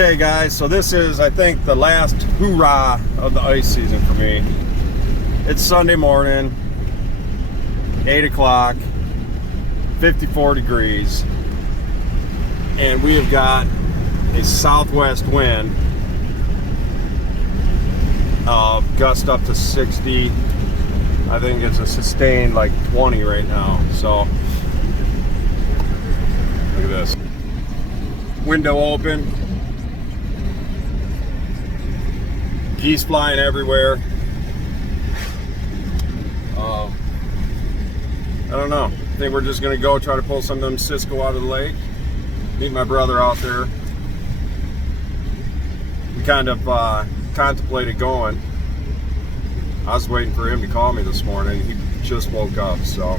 Okay guys, so this is, I think, the last hoorah of the ice season for me. It's Sunday morning, 8 o'clock, 54 degrees, and we have got a southwest wind, gust up to 60. I think it's a sustained like 20 right now, so look at this. Window open. Geese flying everywhere. I don't know. I think we're just gonna go try to pull some of them Cisco out of the lake. Meet my brother out there. We kind of contemplated going. I was waiting for him to call me this morning. He just woke up, so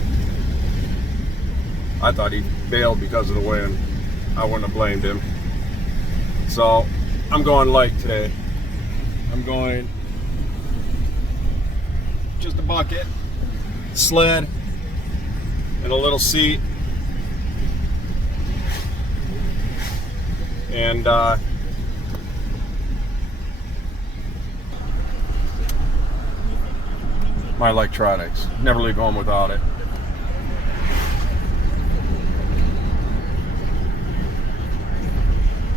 I thought he bailed because of the wind. I wouldn't have blamed him. So I'm going light today. I'm going just a bucket, sled, and a little seat. And my electronics. Never leave home without it.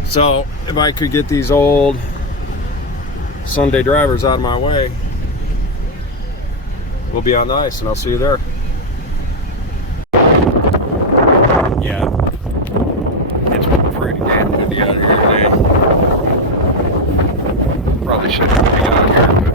So if I could get these old Sunday drivers out of my way, we'll be on the ice, and I'll see you there. Yeah, it's pretty damn windy out here today. Probably shouldn't be out here, but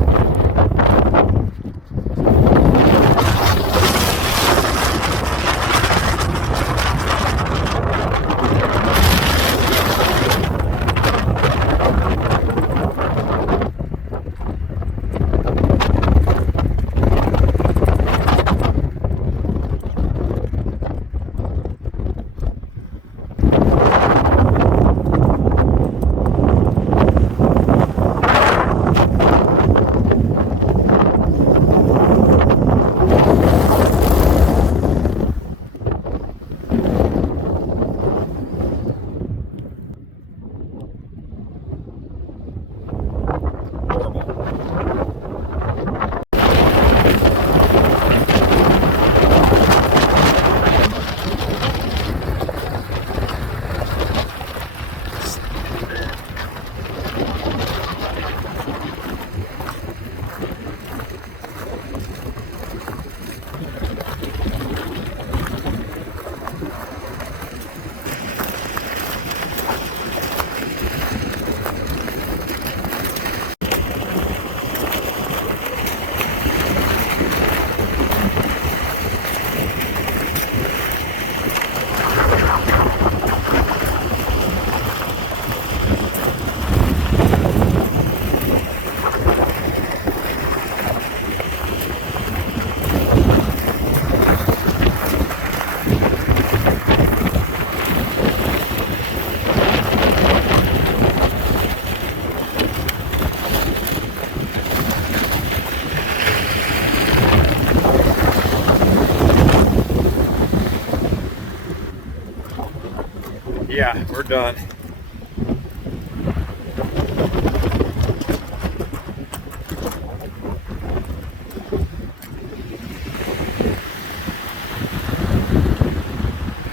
yeah, we're done.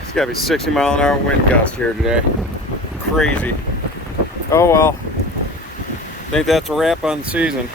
It's gotta be 60-mile-an-hour wind gust here today. Crazy. Oh well. I think that's a wrap on the season.